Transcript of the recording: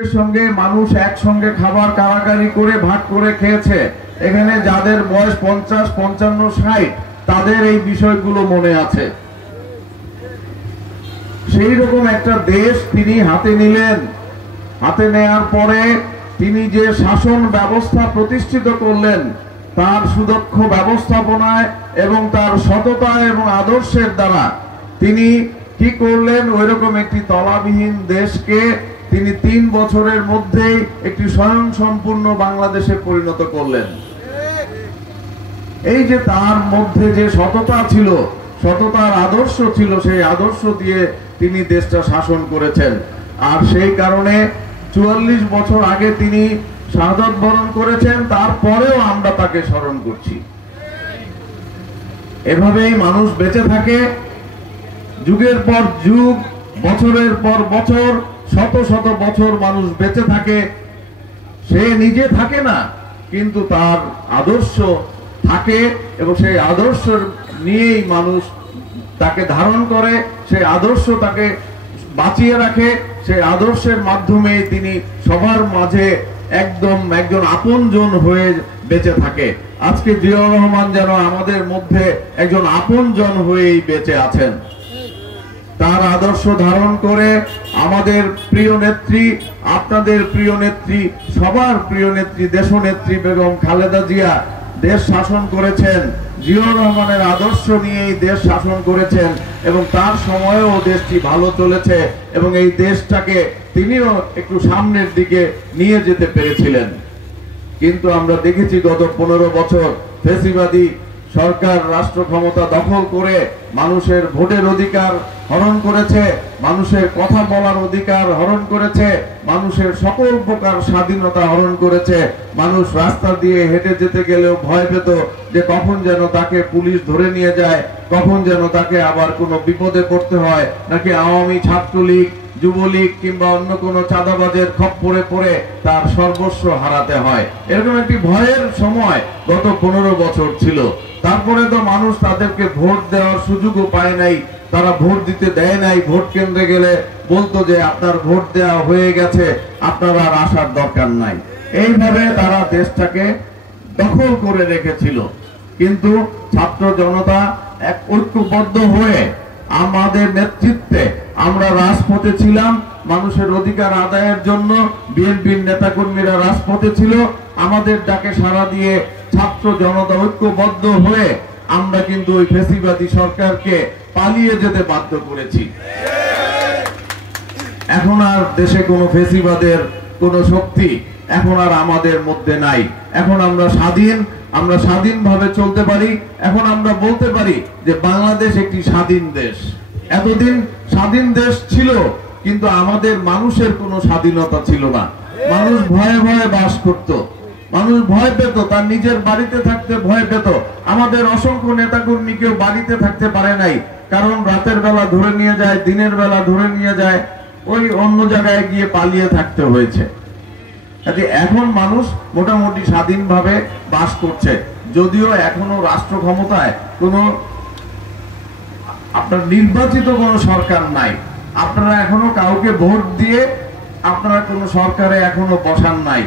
সঙ্গে মানুষ একসঙ্গে খাবার কারাকারি করে ভাগ করে খেয়েছে। এখানে যাদের বয়স 50, 55, 60 তাদের এই বিষয়গুলো মনে আছে। সেই রকম একটা দেশ তিনি হাতে নিলেন। হাতে নেয়ার পরে তিনি যে শাসন ব্যবস্থা প্রতিষ্ঠিত করলেন, তার সুদক্ষ ব্যবস্থাপনায় এবং তার সততা এবং আদর্শের দ্বারা তিনি কি করলেন, ওইরকম একটি তলাবিহীন দেশকে তিনি 3 বছরের মধ্যেই একটি স্বয়ংসম্পূর্ণ বাংলাদেশে পরিণত করলেন। এই যে তার মধ্যে যে সততা ছিল, সততার আদর্শ ছিল, সেই আদর্শ দিয়ে তিনি দেশটা শাসন করেছেন। আর সেই কারণে 44 বছর আগে তিনি শাহাদাত বরণ করেছেন, তারপরেও আমরা তাকে স্মরণ করছি। এভাবেই মানুষ বেঁচে থাকে, যুগের পর যুগ, বছরের পর বছর, শত শত বছর মানুষ বেঁচে থাকে। সে নিজে থাকে না, কিন্তু তার আদর্শ থাকে এবং সেই আদর্শ নিয়েই মানুষ তাকে ধারণ করে, সেই আদর্শ তাকে বাঁচিয়ে রাখে। সেই আদর্শের মাধ্যমে তিনি সবার মাঝে একজন আপনজন হয়ে বেঁচে থাকে। আজকে জিয়াউর রহমান যেন আমাদের মধ্যে একজন আপনজন হয়েই বেঁচে আছেন। তার আদর্শ ধারণ করে আমাদের প্রিয় নেত্রী, আপনাদের প্রিয় নেত্রী, সবার প্রিয় নেত্রী, দেশনেত্রী বেগম খালেদা জিয়া দেশ শাসন করেছেন। জিয়াউর রহমানের আদর্শ নিয়েই দেশ শাসন করেছেন এবং তার সময়েও দেশটি ভালো চলেছে এবং এই দেশটাকে তিনিও একটু সামনের দিকে নিয়ে যেতে পেরেছিলেন। কিন্তু আমরা দেখেছি গত 15 বছর ফ্যাসিবাদী সরকার রাষ্ট্র ক্ষমতা দখল করে মানুষের ভোটের অধিকার হরণ করেছে, মানুষের কথা বলার অধিকার হরণ করেছে, মানুষের সকল প্রকার স্বাধীনতা হরণ করেছে। মানুষ রাস্তা দিয়ে হেঁটে যেতে গেলেও ভয় পেত যে কখন যেন তাকে পুলিশ ধরে নিয়ে যায়, কখন যেন তাকে আবার কোনো বিপদে পড়তে হয়, নাকি আওয়ামী, ছাত্রলীগ, যুবলীগ কিংবা অন্য কোনো চাঁদাবাজের খপ্পরে পড়ে তার সর্বস্ব হারাতে হয়। এরকম একটি ভয়ের সময় গত 15 বছর ছিল। তারপরে তো মানুষ তাদেরকে ভোট দেওয়ার সুযোগও পায় নাই, তারা ভোট দিতে দেয় নাই। ভোট কেন্দ্রে গেলে বলতো যে আপনার ভোট দেওয়া হয়ে গেছে, আপনার আর আসার দরকার নাই। এইভাবে তারা দেশটাকে দখল করে রেখেছিল। কিন্তু ছাত্র জনতা এক ঐক্যবদ্ধ হয়ে আমাদের নেতৃত্বে আমরা রাজপথে ছিলাম মানুষের অধিকার আদায়ের জন্য। বিএনপির নেতাকর্মীরা রাজপথে ছিল, আমাদের ডাকে সাড়া দিয়ে ছাত্র জনতা ঐক্যবদ্ধ হয়ে আমরা কিন্তু ওই ফ্যাসিবাদী সরকারকে পালিয়ে যেতে বাধ্য করেছি। এখন আর দেশে কোনো ফ্যাসিবাদের কোনো শক্তি এখন আর আমাদের মধ্যে নাই। এখন আমরা স্বাধীন, আমরা স্বাধীনভাবে চলতে পারি। এখন আমরা বলতে পারি যে বাংলাদেশ একটি স্বাধীন দেশ। এতদিন স্বাধীন দেশ ছিল, কিন্তু আমাদের মানুষের কোনো স্বাধীনতা ছিল না। মানুষ ভয়ে ভয়ে বাস করত, মানুষ ভয় পেত, তার নিজের বাড়িতে থাকতে ভয় পেত। আমাদের অসংখ্য নেতাকর্মী কেউ বাড়িতে থাকতে পারে নাই, কারণ রাতের বেলা ধরে নিয়ে যায়, দিনের বেলা ধরে নিয়ে যায়, ওই অন্য জায়গায় গিয়ে পালিয়ে থাকতে হয়েছে। এখন মানুষ মোটামুটি স্বাধীনভাবে বাস করছে, যদিও এখনো রাষ্ট্র ক্ষমতায় কোনো আপনার নির্বাচিত কোনো সরকার নাই। আপনারা এখনো কাউকে ভোট দিয়ে আপনারা কোনো সরকারে এখনো বসান নাই।